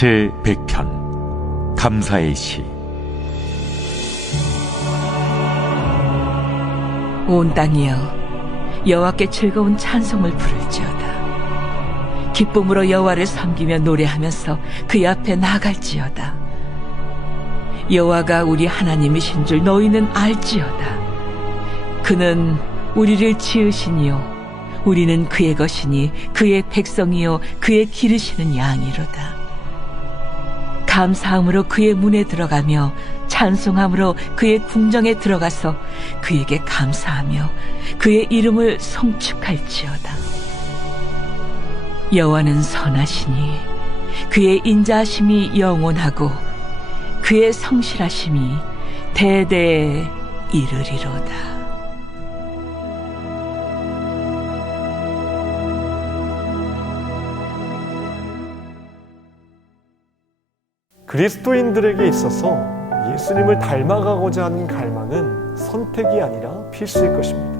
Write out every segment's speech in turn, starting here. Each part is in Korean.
제100편 감사의 시. 온 땅이여 여호와께 즐거운 찬송을 부를지어다. 기쁨으로 여호와를 섬기며 노래하면서 그의 앞에 나아갈지어다. 여호와가 우리 하나님이신 줄 너희는 알지어다. 그는 우리를 지으시니요 우리는 그의 것이니 그의 백성이요 그의 기르시는 양이로다. 감사함으로 그의 문에 들어가며 찬송함으로 그의 궁정에 들어가서 그에게 감사하며 그의 이름을 송축할지어다. 여호와는 선하시니 그의 인자하심이 영원하고 그의 성실하심이 대대에 이르리로다. 그리스도인들에게 있어서 예수님을 닮아가고자 하는 갈망은 선택이 아니라 필수일 것입니다.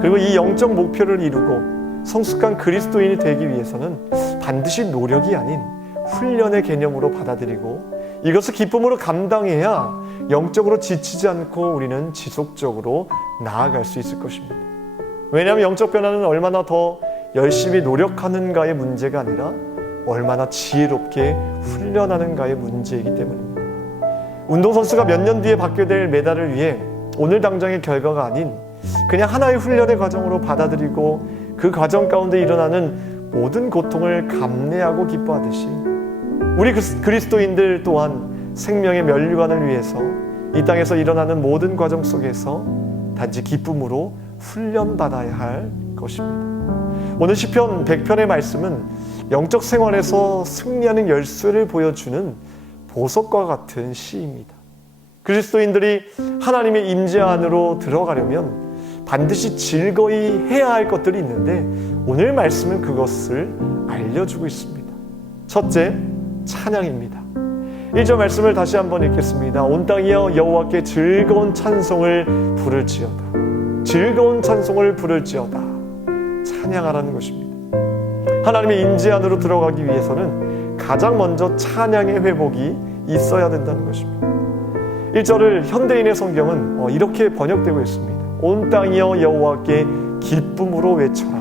그리고 이 영적 목표를 이루고 성숙한 그리스도인이 되기 위해서는 반드시 노력이 아닌 훈련의 개념으로 받아들이고 이것을 기쁨으로 감당해야 영적으로 지치지 않고 우리는 지속적으로 나아갈 수 있을 것입니다. 왜냐하면 영적 변화는 얼마나 더 열심히 노력하는가의 문제가 아니라 얼마나 지혜롭게 훈련하는가의 문제이기 때문입니다. 운동선수가 몇 년 뒤에 받게 될 메달을 위해 오늘 당장의 결과가 아닌 그냥 하나의 훈련의 과정으로 받아들이고 그 과정 가운데 일어나는 모든 고통을 감내하고 기뻐하듯이 우리 그리스도인들 또한 생명의 면류관을 위해서 이 땅에서 일어나는 모든 과정 속에서 단지 기쁨으로 훈련받아야 할 것입니다. 오늘 시편 100편의 말씀은 영적 생활에서 승리하는 열쇠를 보여주는 보석과 같은 시입니다. 그리스도인들이 하나님의 임재 안으로 들어가려면 반드시 즐거이 해야 할 것들이 있는데 오늘 말씀은 그것을 알려주고 있습니다. 첫째, 찬양입니다. 1절 말씀을 다시 한번 읽겠습니다. 온 땅이여 여호와께 즐거운 찬송을 부를지어다. 즐거운 찬송을 부를지어다. 찬양하라는 것입니다. 하나님의 임재 안으로 들어가기 위해서는 가장 먼저 찬양의 회복이 있어야 된다는 것입니다. 1절을 현대인의 성경은 이렇게 번역되고 있습니다. 온 땅이여 여호와께 기쁨으로 외쳐라.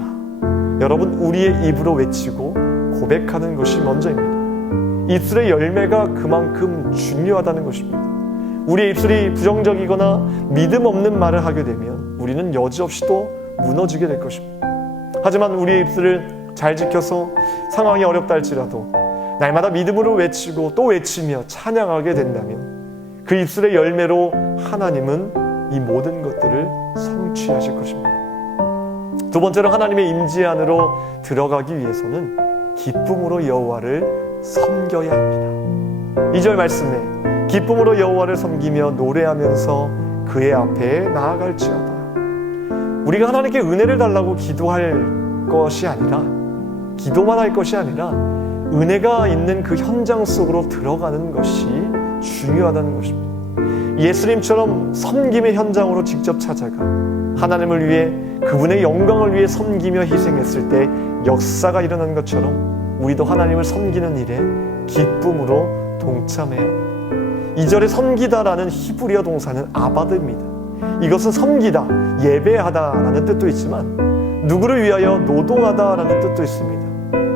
여러분, 우리의 입으로 외치고 고백하는 것이 먼저입니다. 입술의 열매가 그만큼 중요하다는 것입니다. 우리의 입술이 부정적이거나 믿음 없는 말을 하게 되면 우리는 여지없이 또 무너지게 될 것입니다. 하지만 우리의 입술을 잘 지켜서 상황이 어렵다 할지라도 날마다 믿음으로 외치고 또 외치며 찬양하게 된다면 그 입술의 열매로 하나님은 이 모든 것들을 성취하실 것입니다. 두 번째로 하나님의 임재 안으로 들어가기 위해서는 기쁨으로 여호와를 섬겨야 합니다. 2절 말씀에 기쁨으로 여호와를 섬기며 노래하면서 그의 앞에 나아갈지어다. 우리가 하나님께 은혜를 달라고 기도할 것이 아니라 기도만 할 것이 아니라 은혜가 있는 그 현장 속으로 들어가는 것이 중요하다는 것입니다. 예수님처럼 섬김의 현장으로 직접 찾아가 하나님을 위해 그분의 영광을 위해 섬기며 희생했을 때 역사가 일어난 것처럼 우리도 하나님을 섬기는 일에 기쁨으로 동참해야 합니다. 2절에 섬기다라는 히브리어 동사는 아바드입니다. 이것은 섬기다, 예배하다라는 뜻도 있지만 누구를 위하여 노동하다라는 뜻도 있습니다.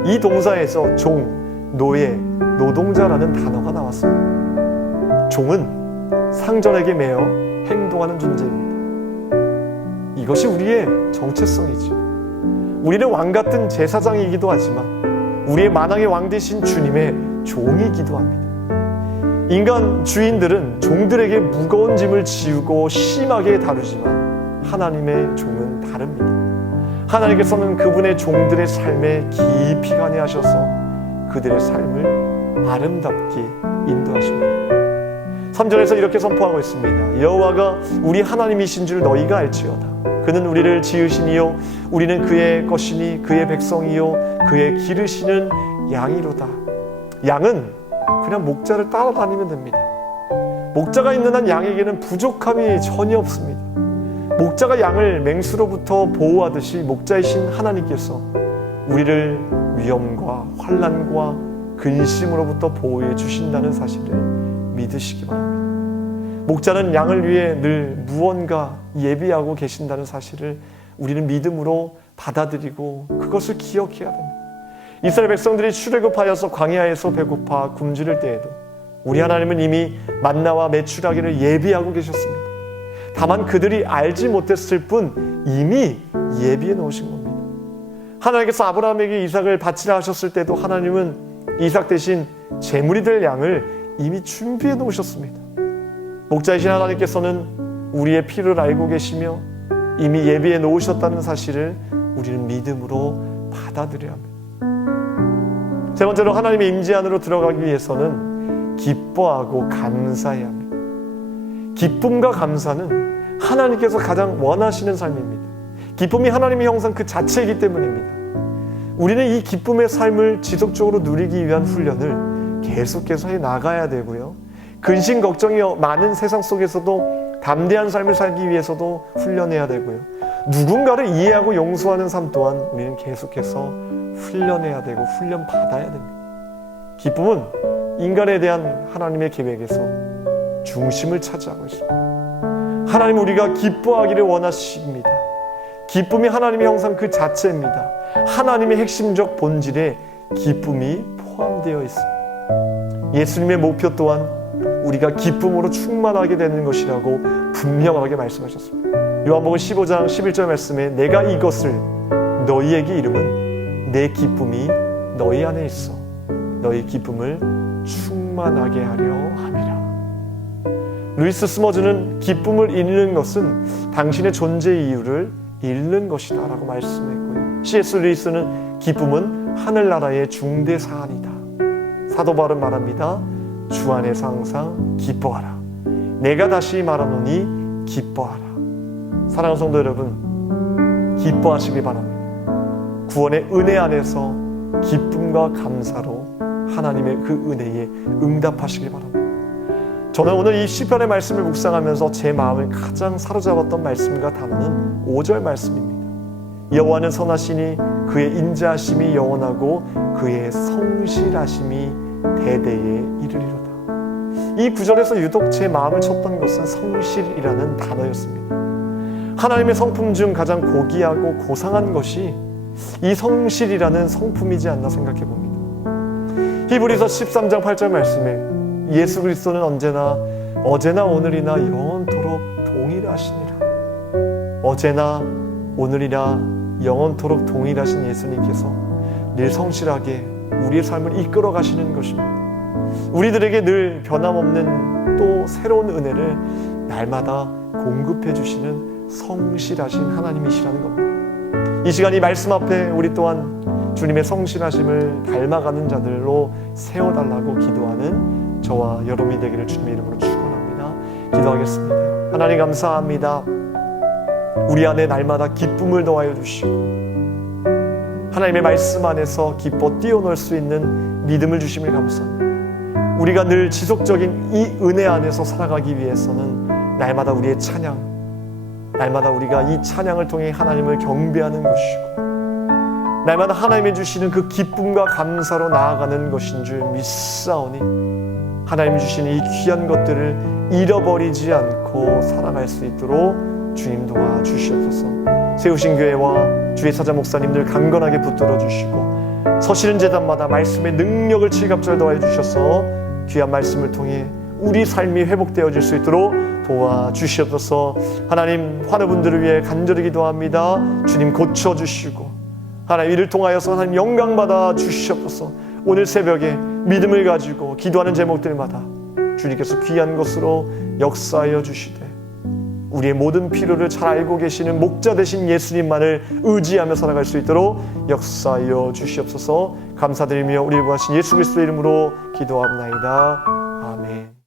이 동사에서 종, 노예, 노동자라는 단어가 나왔습니다. 종은 상전에게 매여 행동하는 존재입니다. 이것이 우리의 정체성이죠. 우리는 왕 같은 제사장이기도 하지만 우리의 만왕의 왕 되신 주님의 종이기도 합니다. 인간 주인들은 종들에게 무거운 짐을 지우고 심하게 다루지만 하나님의 종은 다릅니다. 하나님께서는 그분의 종들의 삶에 깊이 관여하셔서 그들의 삶을 아름답게 인도하십니다. 3절에서 이렇게 선포하고 있습니다. 여호와가 우리 하나님이신 줄 너희가 알지어다. 그는 우리를 지으시니요 우리는 그의 것이니 그의 백성이요 그의 기르시는 양이로다. 양은 그냥 목자를 따라다니면 됩니다. 목자가 있는 한 양에게는 부족함이 전혀 없습니다. 목자가 양을 맹수로부터 보호하듯이 목자이신 하나님께서 우리를 위험과 환난과 근심으로부터 보호해 주신다는 사실을 믿으시기 바랍니다. 목자는 양을 위해 늘 무언가 예비하고 계신다는 사실을 우리는 믿음으로 받아들이고 그것을 기억해야 됩니다. 이스라엘 백성들이 출애굽하여서 광야에서 배고파 굶주릴 때에도 우리 하나님은 이미 만나와 메추라기를 예비하고 계셨습니다. 다만 그들이 알지 못했을 뿐 이미 예비해 놓으신 겁니다. 하나님께서 아브라함에게 이삭을 바치라 하셨을 때도 하나님은 이삭 대신 제물이 될 양을 이미 준비해 놓으셨습니다. 목자이신 하나님께서는 우리의 필요를 알고 계시며 이미 예비해 놓으셨다는 사실을 우리는 믿음으로 받아들여야 합니다. 세 번째로 하나님의 임재 안으로 들어가기 위해서는 기뻐하고 감사해야 합니다. 기쁨과 감사는 하나님께서 가장 원하시는 삶입니다. 기쁨이 하나님의 형상 그 자체이기 때문입니다. 우리는 이 기쁨의 삶을 지속적으로 누리기 위한 훈련을 계속해서 해 나가야 되고요. 근심 걱정이 많은 세상 속에서도 담대한 삶을 살기 위해서도 훈련해야 되고요. 누군가를 이해하고 용서하는 삶 또한 우리는 계속해서 훈련해야 되고 훈련받아야 됩니다. 기쁨은 인간에 대한 하나님의 계획에서 중심을 차지하고 있습니다. 하나님 우리가 기뻐하기를 원하십니다. 기쁨이 하나님의 형상 그 자체입니다. 하나님의 핵심적 본질에 기쁨이 포함되어 있습니다. 예수님의 목표 또한 우리가 기쁨으로 충만하게 되는 것이라고 분명하게 말씀하셨습니다. 요한복음 15장 11절 말씀에 내가 이것을 너희에게 이름은 내 기쁨이 너희 안에 있어 너희 기쁨을 충만하게 하려 함이라. 루이스 스머즈는 기쁨을 잃는 것은 당신의 존재의 이유를 잃는 것이다 라고 말씀했고요. C.S. 루이스는 기쁨은 하늘나라의 중대 사안이다. 사도 바울은 말합니다. 주 안에서 항상 기뻐하라. 내가 다시 말하노니 기뻐하라. 사랑하는 성도 여러분, 기뻐하시기 바랍니다. 구원의 은혜 안에서 기쁨과 감사로 하나님의 그 은혜에 응답하시기 바랍니다. 저는 오늘 이 시편의 말씀을 묵상하면서 제 마음을 가장 사로잡았던 말씀과 단어는 5절 말씀입니다. 여호와는 선하시니 그의 인자하심이 영원하고 그의 성실하심이 대대에 이르리로다. 이 구절에서 유독 제 마음을 쳤던 것은 성실이라는 단어였습니다. 하나님의 성품 중 가장 고귀하고 고상한 것이 이 성실이라는 성품이지 않나 생각해 봅니다. 히브리서 13장 8절 말씀에 예수 그리스도는 언제나 어제나 오늘이나 영원토록 동일하시니라. 어제나 오늘이나 영원토록 동일하신 예수님께서 늘 성실하게 우리의 삶을 이끌어 가시는 것입니다. 우리들에게 늘 변함없는 또 새로운 은혜를 날마다 공급해 주시는 성실하신 하나님이시라는 겁니다. 이 시간 이 말씀 앞에 우리 또한 주님의 성실하심을 닮아가는 자들로 세워달라고 기도하는 저와 여러분이 되기를 주님의 이름으로 축원합니다. 기도하겠습니다. 하나님 감사합니다. 우리 안에 날마다 기쁨을 더하여 주시고 하나님의 말씀 안에서 기뻐 뛰어놀 수 있는 믿음을 주심을 감사합니다. 우리가 늘 지속적인 이 은혜 안에서 살아가기 위해서는 날마다 우리의 찬양, 날마다 우리가 이 찬양을 통해 하나님을 경배하는 것이고 날마다 하나님이 주시는 그 기쁨과 감사로 나아가는 것인 줄 믿사오니 하나님이 주시는 이 귀한 것들을 잃어버리지 않고 살아갈 수 있도록 주님 도와주시옵소서. 세우신 교회와 주의 사자 목사님들 강건하게 붙들어 주시고 서시는 제단마다 말씀의 능력을 칠갑절 더하여 주셔서 귀한 말씀을 통해 우리 삶이 회복되어질 수 있도록 도와주시옵소서. 하나님 환우분들을 위해 간절히 기도합니다. 주님 고쳐주시고 하나님 이를 통하여서 하나님 영광받아 주시옵소서. 오늘 새벽에 믿음을 가지고 기도하는 제목들마다 주님께서 귀한 것으로 역사하여 주시되 우리의 모든 필요를 잘 알고 계시는 목자 되신 예수님만을 의지하며 살아갈 수 있도록 역사하여 주시옵소서. 감사드리며 우리를 구하신 예수 그리스도의 이름으로 기도합나이다. 아멘.